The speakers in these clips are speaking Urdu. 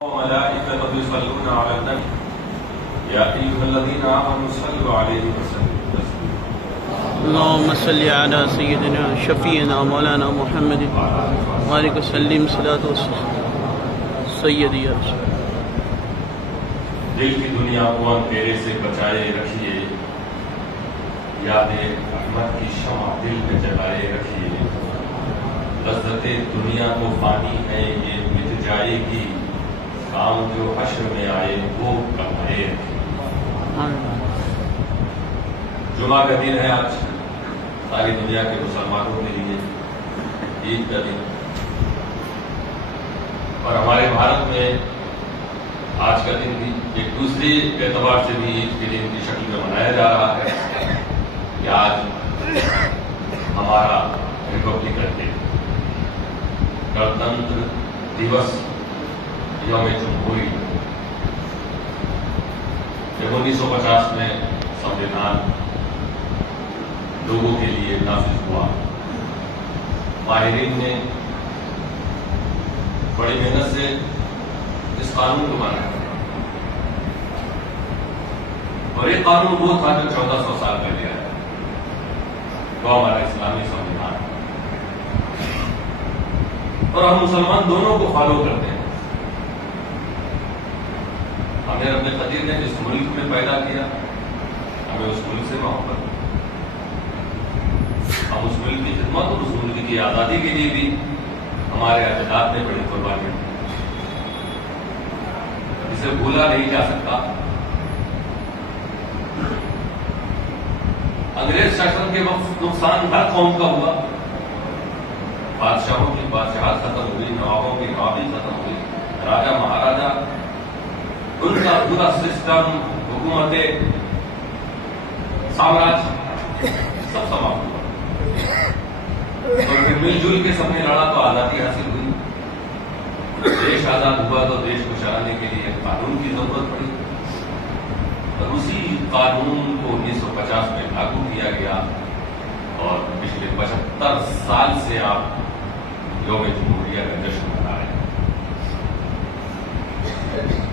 وملائكته يصلون على النبي يا أيها الذين آمنوا صلوا عليه وسلموا تسليما اللهم صل على سيدنا شفيعنا مولانا محمد وعليك وسلم صلاة والسلام سیدی یا رسول دل کی دنیا کو اندھیرے سے بچائے رکھیے، یاد احمد کی شمع دل میں جلائے رکھیے، لذت دنیا کو فانی ہے یہ مٹ جائے گی، کام جو حشر میں آئے وہ کمائے رکھیے۔ جمعہ کا دن ہے آج ساری دنیا کے مسلمانوں کے لیے عید کا دن، اور ہمارے بھارت میں آج کا دن بھی ایک دوسرے اعتبار سے بھی عید کے دن کی شکل میں منایا جا رہا ہے کہ آج ہمارا ریپبلکن ڈے، گنتنتر دیوس، یوم جمہوری، جب 1950 میں سموِدھان لوگوں کے لیے نافذ ہوا، ماہرین نے بڑی محنت سے اس قانون کو بنایا، اور یہ قانون وہ تھا جو 1400 سال پہلے آیا، وہ ہمارا اسلامی سموِدھان، اور ہم مسلمان دونوں کو فالو کرتے ہیں۔ ہمیں رب قدیر نے جس ملک میں پیدا کیا، ہمیں اس ملک سے محبت، ہم اس ملک کی خدمت اور اس ملک کی آزادی کے لیے بھی ہمارے اجداد نے بڑی قربانی دی، اسے بھولا نہیں جا سکتا۔ انگریز شاسن کے وقت نقصان ہر قوم کا ہوا، بادشاہوں کی بادشاہت ختم ہوئی، نوابوں کی نوابی ختم ہوئی، راجا مہاراجا، ان کا پورا سسٹم، حکومتیں، سامراج سب سماپت ہوا، اور پھر مل جل کے سب نے لڑا تو آزادی حاصل ہوئی۔ دیش آزاد ہوا تو دیش کو چلانے کے لیے قانون کی ضرورت پڑی، اور اسی قانون کو 1950 میں لاگو کیا گیا، اور پچھلے 75 سال سے آپ یوم جمہوریہ کا جشن منا رہے ہیں۔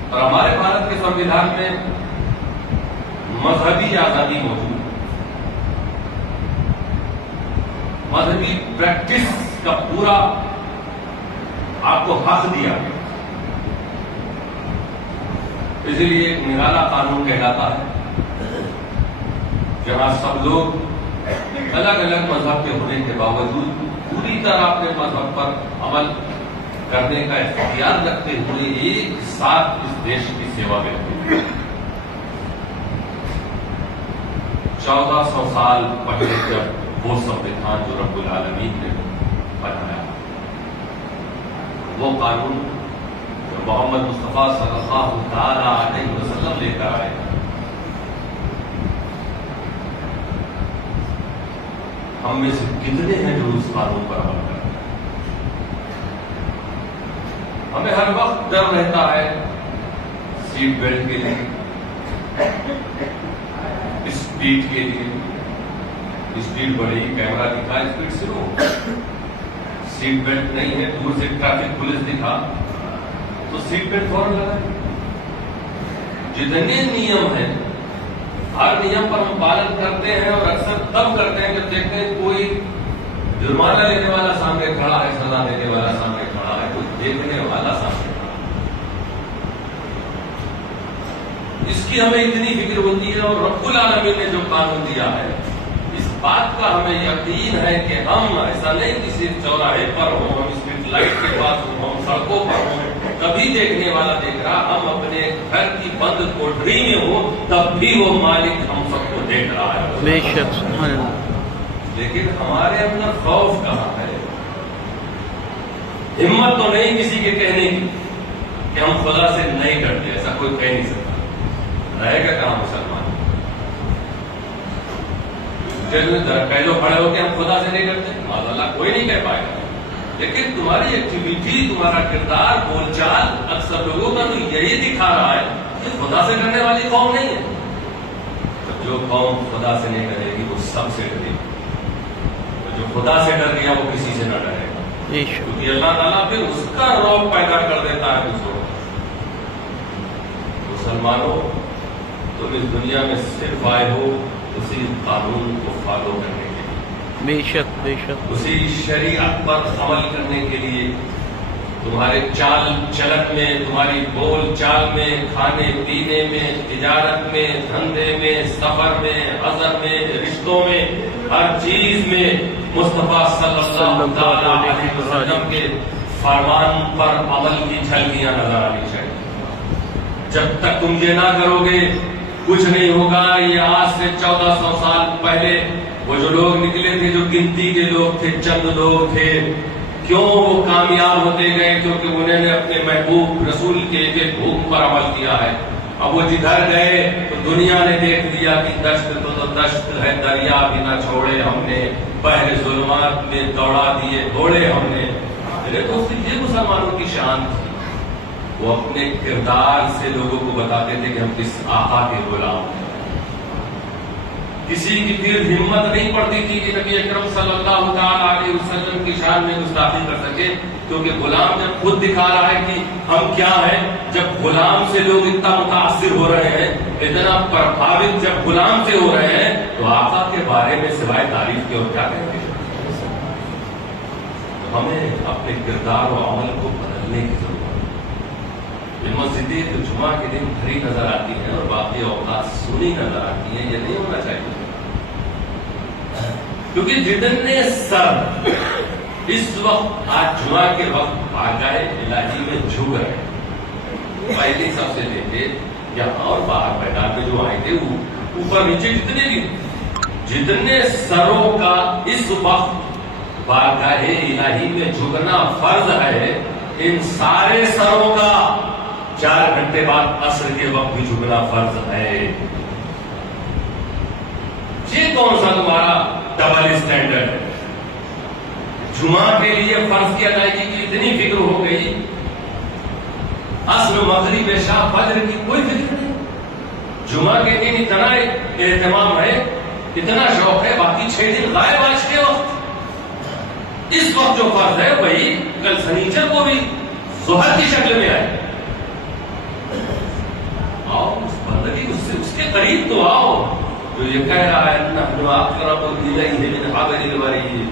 اور ہمارے بھارت کے سموِدھان میں مذہبی آزادی موجود ہے، مذہبی پریکٹس کا پورا آپ کو حق دیا گیا، اسی لیے ایک نرالا قانون کہلاتا ہے، جہاں سب لوگ الگ الگ مذہب کے ہونے کے باوجود پوری طرح اپنے مذہب پر عمل کرنے کا اختیار رکھتے ہوئے ایک ساتھ اس دیش کی سیوا میں ہوتے ہیں۔ 1400 سال پہلے جب وہ سموِدھان جو رب العالمین نے بنایا، وہ قانون جو محمد مصطفیٰ صلی اللہ تعالی علیہ وسلم لے کر آئے، ہم میں سے کتنے ہیں جو اس قانون پر عمل کرتے ہیں؟ ہمیں ہر وقت ڈر رہتا ہے سیٹ بیلٹ کے لیے، اسپیڈ کے لیے، اسپیڈ بڑھی، کیمرہ دکھا، اسپیڈ سلو، سیٹ بیلٹ نہیں ہے، دور سے ٹریفک پولیس دکھا تو سیٹ بیلٹ فوراً لگائیں۔ جتنے نیم ہیں ہر نیم پر ہم پالن کرتے ہیں، اور اکثر تب کرتے ہیں جب دیکھتے ہیں کوئی جرمانہ لینے والا سامنے کھڑا ہے، سزا دینے والا سامنے کھڑا ہے، کوئی دیکھنے والا سامنے کھڑا ہے۔ اس کی ہمیں اتنی فکر ہوتی ہے، اور رب العالمین نے جو قانون دیا ہے اس بات کا ہمیں یقین ہے کہ ہم ایسا نہیں کہ صرف چوراہے پر ہوں، ہم اسٹریٹ لائٹ کے پاس ہوں، ہم سڑکوں پر ہوں، کبھی دیکھنے والا دیکھ رہا، ہم اپنے گھر کی بند کوٹری میں ہوں تب بھی وہ مالک ہم سب کو دیکھ رہا ہے۔ بے شک، سبحان اللہ۔ لیکن ہمارے اندر خوف کہاں ہے؟ ہمت تو نہیں کسی کے کہنے کی کہ ہم خدا سے نہیں ڈرتے، ایسا کوئی کہہ نہیں سکتا، رہے گا کہاں مسلمان؟ کہہ لو کھڑے ہو کہ ہم خدا سے نہیں ڈرتے، معاذ اللہ کوئی نہیں کہہ پائے گا، لیکن تمہاری ایکٹیویٹی، تمہارا کردار، بول چال اکثر لوگوں کا تو یہی دکھا رہا ہے کہ خدا سے ڈرنے والی قوم نہیں ہے۔ جو قوم خدا سے نہیں ڈرے گی وہ سب سے ڈرے گی، جو خدا سے ڈر گیا وہ کسی سے نہ ڈرے گا، کیونکہ اللہ تعالیٰ پھر اس کا رعب پیدا کر دیتا ہے دوسروں، مسلمانوں تم اس دنیا میں صرف آئے ہو اسی قانون کو فالو کرنے کے لیے، بے شک بے شک، اسی شریعت پر عمل کرنے کے لیے۔ تمہارے چال چلن میں، تمہاری بول چال میں، کھانے پینے میں، تجارت میں، دھندے میں، سفر میں، حضر میں، رشتوں میں، ہر چیز میں مصطفیٰ صلی اللہ علیہ وسلم کے فرمان پر عمل کی جھلکیاں نظر آنی چاہیے۔ جب تک تم یہ نہ کرو گے کچھ نہیں ہوگا۔ یہ آج سے 1400 سال پہلے وہ جو لوگ نکلے تھے، جو گنتی کے لوگ تھے، چند لوگ تھے، کیوں وہ کامیاب ہوتے گئے؟ کیونکہ انہوں نے اپنے محبوب رسول کے ایک ایک حکم پر عمل کیا ہے۔ اب وہ جدھر گئے تو دنیا نے دیکھ لیا کہ دشت تو دشت ہے، دریا بھی نہ چھوڑے ہم نے، بحر ظلمات میں دوڑا دیے گھوڑے ہم نے۔ میرے دوست، یہ مسلمانوں کی شان تھی۔ وہ اپنے کردار سے لوگوں کو بتاتے تھے کہ ہم کس آقا کے غلام ہیں۔ کسی کی پھر ہمت نہیں پڑتی تھی کہ نبی اکرم صلی اللہ تعالی علیہ وسلم کی شان میں گستاخی کر سکے، کیونکہ غلام جب خود دکھا رہا ہے کہ ہم کیا ہیں، جب غلام سے لوگ اتنا متاثر ہو رہے ہیں، اتنا پربھاوت جب غلام سے ہو رہے ہیں، تو آقا کے بارے میں سوائے تعریف کے اور کیا کہتے ہیں؟ ہمیں اپنے کردار و عمل کو بدلنے کی ضرورت ہے۔ مسجدیں جو جمعہ کے دن بھری نظر آتی ہیں اور باقی اوقات سنی نظر آتی ہیں، یہ نہیں ہونا چاہیے، کیونکہ جتنے سر اس وقت آج جمعہ کے وقت بارگاہ الہی میں جھک رہے ہیں، پہلے سب سے لے کے یہاں اور باہر میدان میں جو آئے تھے، وہ اوپر نیچے جتنے سروں کا اس وقت بارگاہ الہی میں جھکنا فرض ہے، ان سارے سروں کا 4 گھنٹے بعد عصر کے وقت بھی جھکنا فرض ہے۔ یہ کون سا تمہارا ڈبل اسٹینڈرڈ ہے؟ جمعہ کے لیے فرض کی ادائیگی کی اتنی فکر ہو گئی، عصر مغرب عشاء فجر کی کوئی فکر نہیں۔ جمعہ کے دن اتنا اہتمام ہے، اتنا شوق ہے، باقی 6 دن غائب آج کے وقت۔ اس وقت جو فرض ہے وہی کل سنیچر کو بھی ظہر کی شکل میں آئے۔ آؤ اس بندگی اس کے قریب تو آؤ جو یہ کہہ رہا ہے نحن اقرب الیہ من حبل الورید،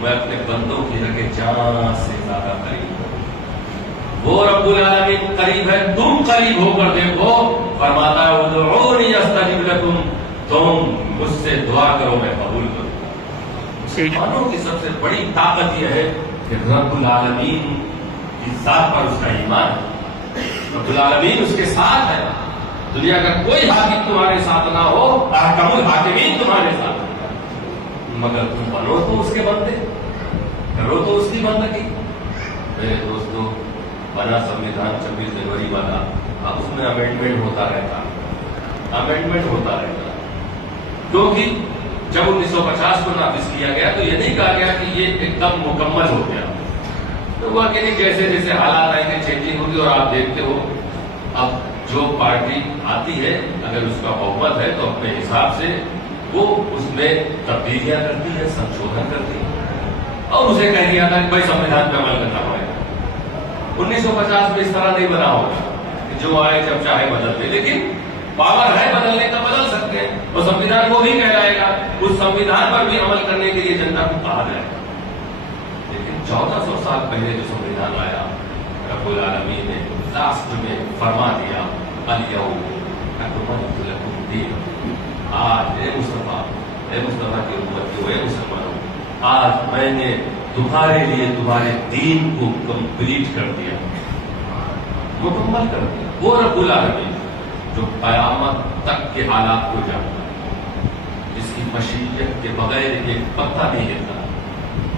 میں اپنے بندوں کی رگے جان سے زیادہ قریب ہوں۔ وہ رب العالمین قریب ہے، تم قریب ہو کر دیکھو۔ فرماتا ہے ادعونی استجب لکم، تم مجھ سے دعا کرو میں قبول کروں۔ مسلمانوں کی سب سے بڑی طاقت یہ ہے کہ رب العالمین کی ذات پر اس کا ایمان ہے، رب العالمین اس کے ساتھ ہے۔ دنیا کا کوئی حاکم تمہارے ساتھ نہ ہو، احکم الحاکمین تمہارے ساتھ ہے، مگر تم بنو تو اس کے بندے، کرو تو اس کی بندگی۔ میرے دوستو، بنا سنویدھان 26 جنوری والا، اب اس میں امینڈمنٹ ہوتا رہتا، کیونکہ جب 1950 کو نافذ کیا گیا تو یہ نہیں کہا گیا کہ یہ ایک دم مکمل ہو گیا، تو وہ کہ جیسے جیسے حالات آئیں گے چینجنگ ہوگی، اور آپ دیکھتے ہو اب جو پارٹی آتی ہے اگر اس کا بہت ہے تو اپنے حساب سے وہ اس میں تبدیلیاں کرتی ہے، سنشودھن کرتی ہے، اور اسے کہہ دیا تھا کہ بھائی سنویدھان پہ عمل کرنا پڑے گا۔ 1950 میں اس طرح نہیں بنا ہوگا کہ جو آئے جب چاہے بدل دے، لیکن پاور ہے بدلنے کا، بدل سکتے ہیں، اور سنویدھان کو بھی کہلائے گا، اس سنویدھان پر بھی عمل کرنے کے لیے جنتا کو کہا جائے گا۔ لیکن 1400 سال پہلے جو سنویدھان آیا، رب العالمین نے لاسٹ میں فرما دیا الیوم اکملت لکم دینکم، آج اے مصطفیٰ کی امت، اے مسلمانوں، آج میں نے تمہارے لیے تمہارے دین کو کمپلیٹ کر دیا، مکمل کر دیا۔ وہ رب العالمین جو قیامت تک کے حالات کو جانتا ہے، جس کی مشیت کے بغیر ایک پتہ نہیں ہلتا،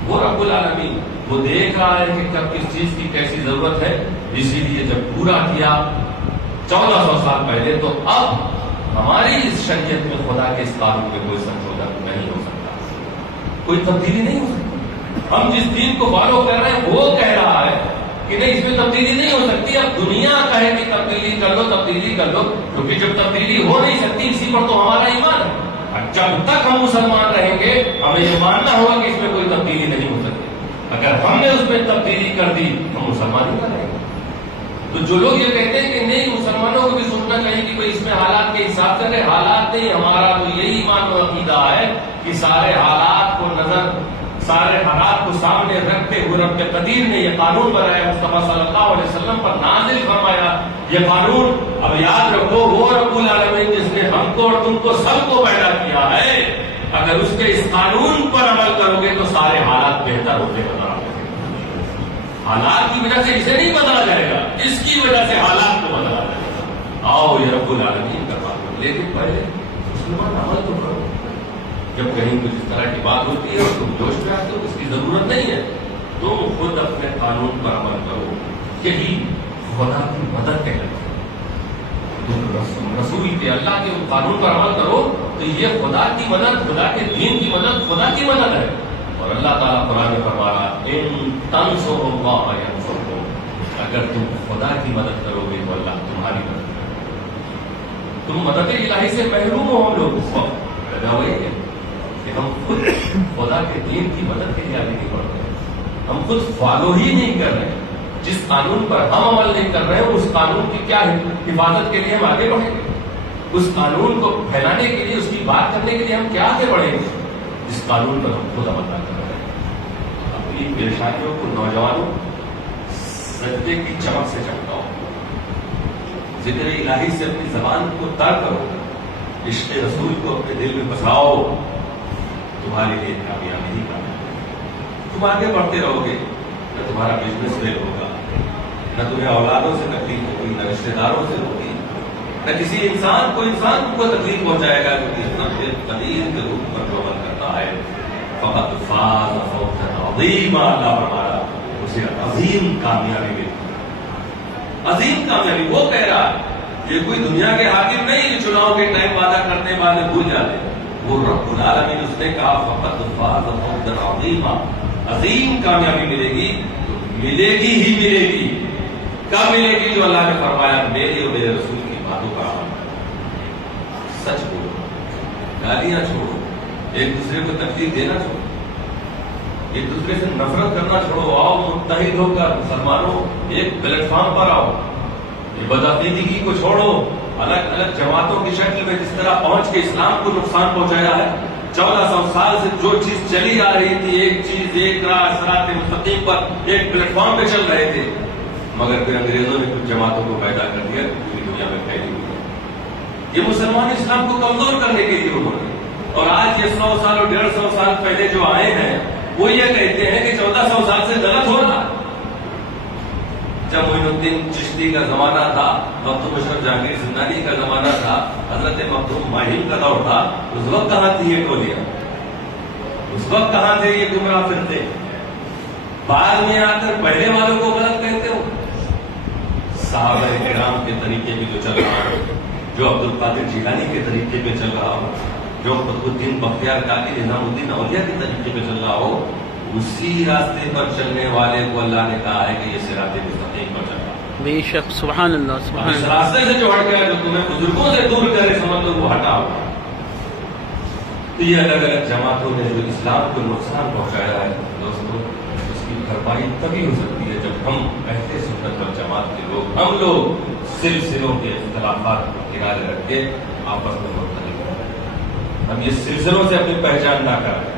وہ رب العالمین وہ دیکھ رہا ہے کہ کب کس چیز کی کیسی ضرورت ہے، اسی لیے جب پورا کیا 1400 سال پہلے، تو اب ہماری اس شریعت میں خدا کے اس قانون میں کوئی سنشودھن نہیں ہو سکتا، کوئی تبدیلی نہیں ہو سکتی۔ ہم جس دین کو فالو کر رہے ہیں وہ کہہ رہا ہے کہ نہیں، اس میں تبدیلی نہیں ہو سکتی۔ اب دنیا کہے کہ تبدیلی کر لو، تبدیلی کر لو، کیونکہ جب تبدیلی ہو نہیں سکتی اسی پر تو ہمارا ایمان ہے۔ جب تک ہم مسلمان رہیں گے ہمیں یہ ماننا ہوگا کہ اس میں کوئی تبدیلی نہیں ہو سکتی۔ اگر ہم نے اس میں تبدیلی کر دی تو مسلمان ہی نہ رہیں گے۔ تو جو لوگ یہ کہتے ہیں کہ نہیں مسلمانوں کو بھی سوچنا چاہیے کہ بھائی اس میں حالات کے حساب سے حالات نہیں، ہمارا تو یہی ایمان و عقیدہ ہے کہ سارے حالات کو سامنے رکھتے ہوئے رب قدیر نے یہ قانون بنایا، مصطفیٰ صلی اللہ علیہ وسلم پر نازل فرمایا یہ قانون۔ اب یاد رکھو وہ رب العالمین جس نے ہم کو اور تم کو سب کو پیدا کیا ہے، اگر اس کے اس قانون پر عمل کرو گے تو سارے حالات بہتر ہوتے بدلا۔ حالات کی وجہ سے اسے نہیں بدلا جائے گا، اس کی وجہ سے حالات کو بدلا جائے گا۔ آؤ یہ رب العالمین کا قانون، لیکن پہلے مسلمان عمل تو کرو۔ جب کہیں کچھ اس طرح کی بات ہوتی ہے اور تم جوش میں آتے ہو، اس کی ضرورت نہیں ہے، تم خود اپنے قانون پر عمل کرو، یہی خدا کی مدد کہلاتی ہے۔ تم رسول کے اللہ کے قانون پر عمل کرو تو یہ خدا کی مدد، خدا کے دین کی مدد، خدا کی مدد ہے۔ اور اللہ تعالیٰ قرآن میں فرما رہا ان تنصروا اللہ ینصرکم، اگر تم خدا کی مدد کرو گے تو اللہ تمہاری مدد کرے گا۔ تم مدد الہی سے محروم ہو، ہم لوگ اس وقت پیدا ہوئے ہیں کہ ہم خود خدا کے دین کی مدد کے لیے آگے نہیں بڑھ رہے، ہم خود فالو ہی نہیں کر رہے، جس قانون پر ہم عمل نہیں کر رہے ہیں اس قانون کی کیا حفاظت کے لیے ہم آگے بڑھیں گے، اس قانون کو پھیلانے کے لیے، اس کی بات کرنے کے لیے ہم کیا آگے بڑھیں گے، اس قانون پر ہم خود عمل نہ کر رہے ہیں۔ اپنی پریشانیوں کو نوجوانوں سجدے کی چمک سے چمکاؤ، ذکر الہی سے اپنی زبان کو تر کرو، عشق رسول کو اپنے دل میں بساؤ، تمہارے لیے کامیابی ہی کامیابی۔ تم آگے بڑھتے رہو گے، نہ تمہارا بزنس فیل ہوگا، نہ تمہیں اولادوں سے تکلیف ہوگی، نہ رشتے داروں سے ہوگی، نہ کسی انسان کو تکلیف پہنچائے گا، کیونکہ رب قدیر کے روپ پر جو عمل کرتا ہے فقط فاز فوزا عظیما، اللہ فرمایا اسے عظیم کامیابی ملتی ہے۔ عظیم کامیابی وہ کہہ رہا ہے، یہ کوئی دنیا کے حاکم نہیں جو چناؤ کے ٹائم وعدہ کرنے والے بھول جاتے، وہ رب العالمین اس نے کہا فقط فاز فوزا عظیما، عظیم کامیابی ملے گی، تو ملے گی ہی ملے گی۔ کب ملے گی؟ جو اللہ نے فرمایا میرے اور میرے رسول کی باتوں کا عمل کرو، سچ بولو، گالیاں چھوڑو، ایک دوسرے کو تکلیف دینا چھوڑو، ایک دوسرے سے نفرت کرنا چھوڑو، آؤ متحد ہو کر مسلمانوں ایک پلیٹ فارم پر آؤ، یہ بدعقیدگی کو چھوڑو، الگ الگ جماعتوں کی شکل میں جس طرح پہنچ کے اسلام کو نقصان پہنچایا ہے۔ 1400 سال سے جو چیز چلی آ رہی تھی، ایک چیز ایک راہ صراط مستقیم پر ایک پلیٹ فارم پہ چل رہے تھے، مگر پھر انگریزوں نے کچھ جماعتوں کو پیدا کر دیا، پوری دنیا میں پھیلی ہوئی۔ یہ مسلمان اسلام کو کمزور کرنے کے لیے انہوں نے، اور آج یہ 100 سال اور 150 سال پہلے جو آئے ہیں وہ یہ کہتے ہیں کہ 1400 سال سے غلط ہو رہا۔ جب معین الدین چشتی کا زمانہ تھا، مخدوم اشرف جہانگیر زندانی کا زمانہ تھا، حضرت مخدوم ماہم کا دور تھا، اس وقت کہاں تھی یہ ٹولیاں؟ اس وقت کہاں تھے یہ گمراہ فرقے؟ بعد میں آ کر پہلے والوں کو غلط کہتے ہو؟ صحابہ کرام کے طریقے پہ جو چل رہا ہو، جو عبد القادر جیلانی کے طریقے پہ چل رہا ہو، جو قطب الدین بختیار کاکی نظام الدین اولیاء کے طریقے پہ چل رہا ہو، اسی راستے پر چلنے والے کو اللہ نے کہا ہے کہ یہ صراط مستقیم پر چل رہا ہے۔ بے شک، سبحان اللہ، سبحان اس اللہ۔ راستے سے جو ہٹ گیا، جو تمہیں بزرگوں سے دور کرے، سمجھ لو وہ ہٹا ہوا۔ تو یہ الگ الگ جماعتوں نے جو اسلام کو نقصان پہنچایا ہے دوستوں، اس کی بھرپائی تبھی ہو سکتی ہے جب ہم اہل سنت والجماعت کے لوگ، ہم لوگ سلسلوں کے اختلافات کو کنارے رکھ کے آپس میں متحد ہوں۔ ہم یہ سلسلوں سے اپنی پہچان نہ کریں،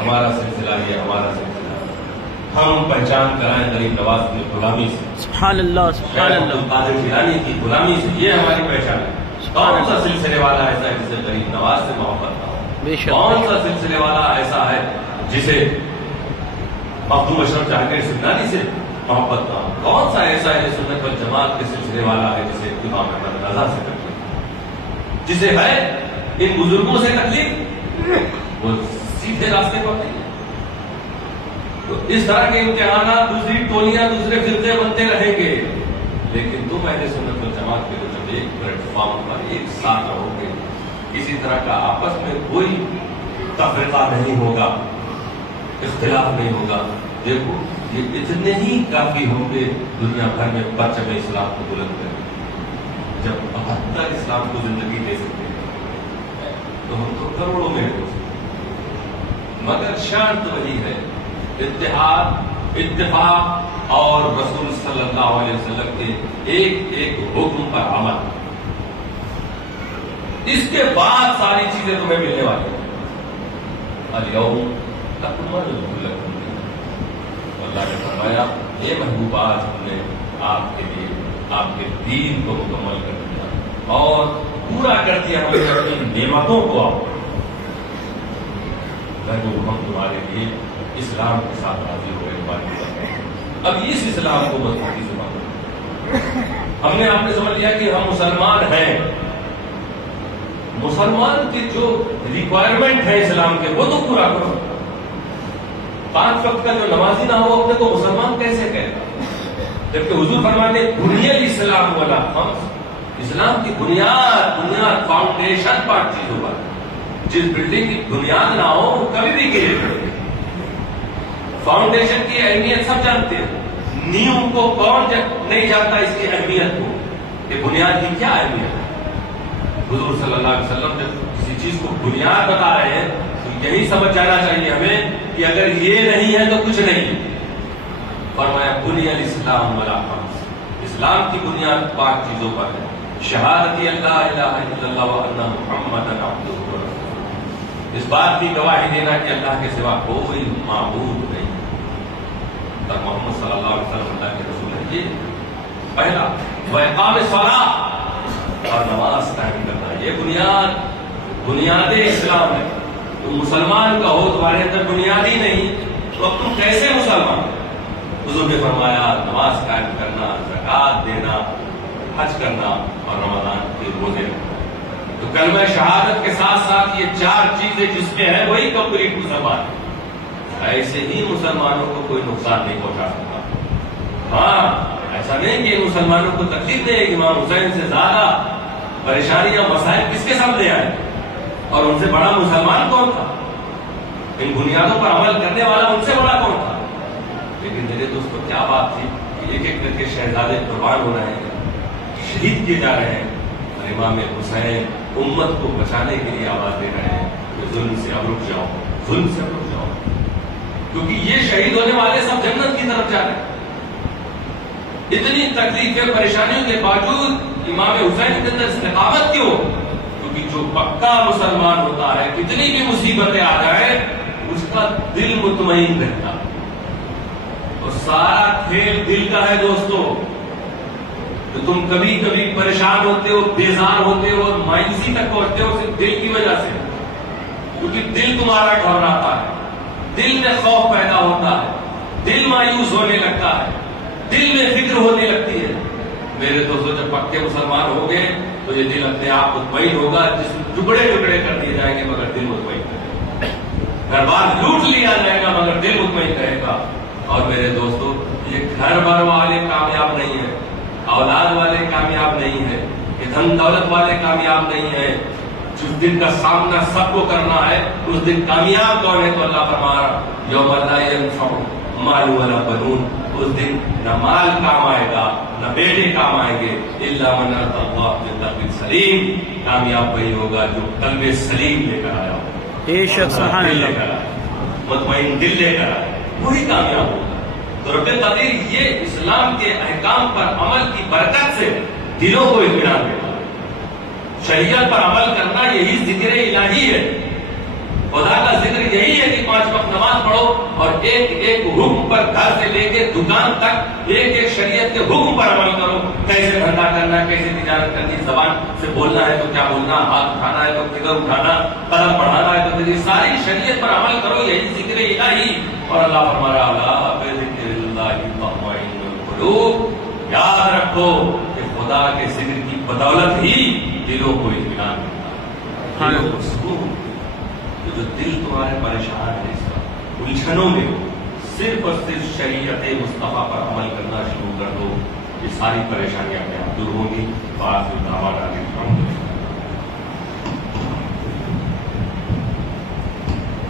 ہمارا سلسلہ یہ ہمارا سلسلہ، ہم پہچان کرائیں غریب نواز کی غلامی سے، سبحان اللہ، سبحان عبد اللہ۔ القادر جیلانی کی غلامی سے، یہ ہماری پہچان ہے۔ کون سا سلسلے والا ایسا ہے جسے غریب نواز سے محبت نہ ہو؟ بے شک، کون سا سلسلے والا ایسا ہے جسے مخدوم اشرف جہانگیر زندانی سے محبت نہ ہو؟ کون سا ایسا ہے جو سنت والجماعت کے سلسلے والا ہے جسے امام احمد رضا سے تکلیف، جسے ہے ان بزرگوں سے تکلیف، وہ سیدھے راستے پر نہیں۔ تو اس طرح کے امتحانات دوسری ٹولیاں دوسرے فرقے بنتے رہیں گے، لیکن تم اہل سنت والجماعت کے لوگ جب ایک پلیٹ فارم پر ایک ساتھ رہو گے، کسی طرح کا آپس میں کوئی تفرقہ نہیں ہوگا، اختلاف نہیں ہوگا، دیکھو یہ اتنے ہی کافی ہوں گے دنیا بھر میں پرچم اسلام کو بلند کریں۔ جب 72 اسلام کو زندگی دے سکتے ہیں تو ہم تو کروڑوں میں ہو سکتے ہیں، مگر شرط وہی ہے اتحاد، اتفاق اور رسول صلی اللہ علیہ وسلم کے ایک ایک حکم پر عمل. اس کے بعد ساری چیزیں تمہیں ملنے والی ہیں. الیوم اکملت لکم دینکم. اللہ نے فرمایا یہ محبوب آج ہم نے آپ کے لیے آپ کے دین کو مکمل کر دیا اور پورا کر دیا ہم نے اپنی نعمتوں کو. آپ ہم تمہارے لیے اسلام کے ساتھ راضی ہو گئے. اب اس اسلام کو مضبوطی سے مانو. ہم نے آپ نے سمجھ لیا کہ ہم مسلمان ہیں. مسلمان کی جو ریکوائرمنٹ ہے اسلام کے وہ تو پورا کرو. 5 وقت کا جو نمازی نہ ہو اپنے کو مسلمان کیسے کہے گا؟ جبکہ حضور فرماتے بنیاد اسلام والا ہم اسلام کی بنیاد فاؤنڈیشن 5 چیزوں پر. جس بلڈنگ کی بنیاد نہ ہو وہ کبھی بھی گرے پڑے. فاؤنڈیشن کی اہمیت سب جانتے ہیں. نیو کو کون نہیں جانتا اس کی اہمیت کو کہ بنیاد کی کیا اہمیت ہے. حضور صلی اللہ علیہ وسلم جب کسی چیز کو بنیاد بتا رہے ہیں تو یہی سمجھ جانا چاہیے ہمیں کہ اگر یہ نہیں ہے تو کچھ نہیں. فرمایا بنیاد اسلام والا خمس. اسلام کی بنیاد 5 چیزوں پر ہے. شہادت اللہ الہ الا اللہ وان محمدا عبدہ ورسولہ. اس بات کی گواہی دینا کہ اللہ کے سوا کوئی معبود نہیں. تب محمد صلی اللہ علیہ وسلم اللہ کے رسول ہے. یہ پہلا. واقام الصلاۃ اور نماز قائم کرنا. یہ بنیاد اسلام ہے. تم مسلمان کا ہو تمہارے اندر بنیاد ہی نہیں تو اب تم کیسے مسلمان؟ حضور نے فرمایا نماز قائم کرنا, زکات دینا, حج کرنا اور رمضان کے روزے رکھنا. تو کلمہ شہادت کے ساتھ ساتھ یہ 4 چیزیں جس میں ہیں وہی کمپلیٹ مسلمان ہے. ایسے ہی مسلمانوں کو کوئی نقصان نہیں پہنچا سکتا. ہاں ایسا نہیں کہ مسلمانوں کو تکلیف دے. امام حسین سے زیادہ پریشانیاں مسائل کس کے سامنے آئے اور ان سے بڑا مسلمان کون تھا؟ ان بنیادوں پر عمل کرنے والا ان سے بڑا کون تھا؟ لیکن میرے دوستوں کیا بات تھی کہ ایک ایک کر کے شہزادے قربان ہو رہے ہیں, شہید کیے جا رہے ہیں اور امام حسین امت کو بچانے کے لیے آواز دے رہے ہیں کہ ظلم سے اب رک جاؤ, ظلم سے اب رک جاؤ. کیونکہ یہ شہید ہونے والے سب جنت کی طرف جا رہے ہیں. اتنی تکلیفیں پریشانیوں کے باوجود امام حسین کے اندر استقامت کیوں؟ کیونکہ جو پکا مسلمان ہوتا ہے کتنی بھی مصیبتیں آ جائیں اس کا دل مطمئن رہتا ہے. اور سارا کھیل دل کا ہے دوستو. تو تم کبھی کبھی پریشان ہوتے ہو, بیزار ہوتے ہو اور مایوسی تک پہنچتے ہو صرف دل کی وجہ سے. کیونکہ دل تمہارا گھبراتا ہے, دل میں خوف پیدا ہوتا ہے, دل مایوس ہونے لگتا ہے, دل میں فکر ہونے لگتی ہے. میرے دوستوں جب پکے مسلمان ہو گئے تو یہ دل اپنے آپ مطمئن ہوگا. جس ٹکڑے ٹکڑے کر دیے جائیں گے مگر دل مطمئن رہے گا. گھر بار لوٹ لیا جائے گا مگر دل مطمئن رہے گا. اور میرے دوستوں یہ گھر بار والے کامیاب نہیں ہے, اولاد والے کامیاب نہیں ہے, یہ دھن دولت والے کامیاب نہیں ہے. جس دن کا سامنا سب کو کرنا ہے اس دن کامیاب کون ہے؟ تو اللہ فرما رہا یوم لا ینفع مال ولا بنون. اس دن نہ مال کام آئے گا نہ بیٹے کام آئیں گے الا من اتى الله بقلب سلیم. کامیاب وہی ہوگا جو قلب سلیم لے کر آیا ہو. بے شک سبحان اللہ. مطمئن دل لے کر آیا وہی کامیاب ہوگا. تو رب قدیر یہ اسلام کے احکام پر عمل کی برکت سے دلوں کو اطمینان دیتا ہے. شریعت پر عمل کرنا یہی ذکر الہی ہے. خدا کا ذکر یہی ہے کہ 5 وقت نماز پڑھو اور ایک ایک حکم پر گھر سے لے کے دکان تک ایک ایک شریعت کے حکم پر عمل کرو. کیسے دھندا کرنا ہے, کیسے تجارت کرنی, زبان سے بولنا ہے تو کیا بولنا, ہاتھ اٹھانا ہے تو کدھر اٹھانا, قدم بڑھانا ہے تو ساری شریعت پر عمل کرو. یہی ذکر الہی. اور اللہ فرما رہا الا بذکر اللہ تطمئن القلوب. یاد رکھو کہ خدا کے ذکر کی بدولت ہی دلوں کو اطمینان ملتا ہے, دلوں کو سکون. جو دل تمہارے پریشان ہے اس کا الجھنوں میں ہو, صرف اور صرف شریعت مصطفیٰ پر عمل کرنا شروع کر دو, یہ ساری پریشانیاں اپنے آپ دور ہوں گی.